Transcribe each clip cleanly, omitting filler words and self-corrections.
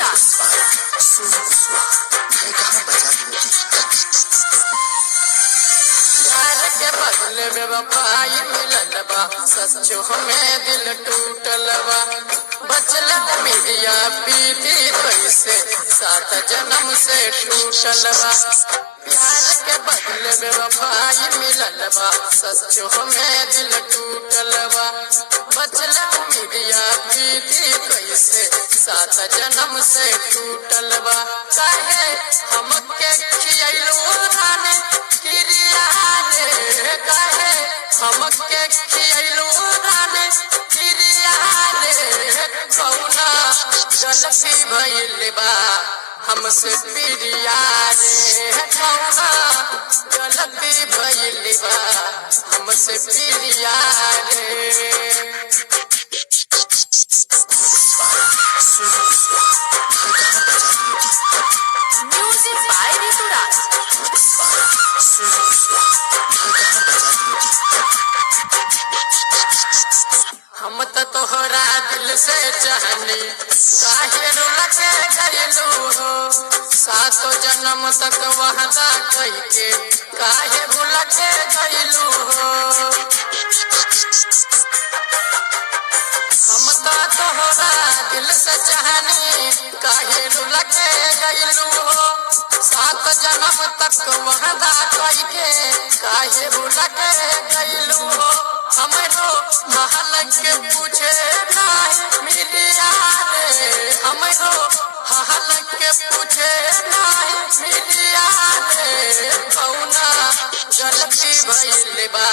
ऋतुराज। प्यार के बदले बेवफाई मिलल बा, सच्चो में दिल टूटल बा। बचल उम्मीदिया बीती कैसे, सात जन्म से टूटल बा। प्यार के बदले बेवफाई मिलल बा, सच्चो में दिल टूटल बा। बचल उम्मीदिया बीती कैसे, सात जन्म से टूटल बा। काहे हमके खियलू राने किरिया रे, काहे हमके खियलू राने किरिया रे। कौना गलती भइल बा हमसे पिरिया रे, कौना गलती भइल बा हमसे पिरिया रे। Music by Rituraj. हम तो तोहरा दिल से चाहनी, काहे रुला के गइलू हो। सातों जन्म तक वादा कह के, काहे भूला के गइलू हो। हम तो तोहरा दिल से चाहनी, काहे रुला के गइलू हो। सात जन्म तक वादा कह के, काहे भूला के गइलू हो। हमरो महल के पूछे नहीं मिलिया रे, हमरो महल के पूछे नहीं मिलिया रे। कौना गलती भइल बा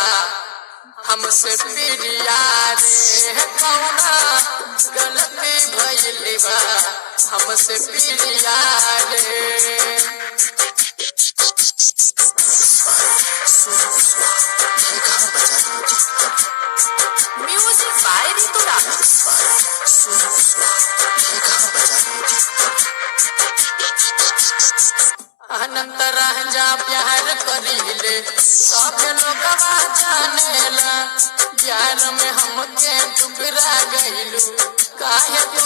हमसे पिरिया रे, कौना गलती भइल बा हमसे पिरिया रे। Music by Rituraj. अनंत राजा प्यार करीले, सब लोग जानेला। प्यार में हमके डुबरा गइलू, काहे तू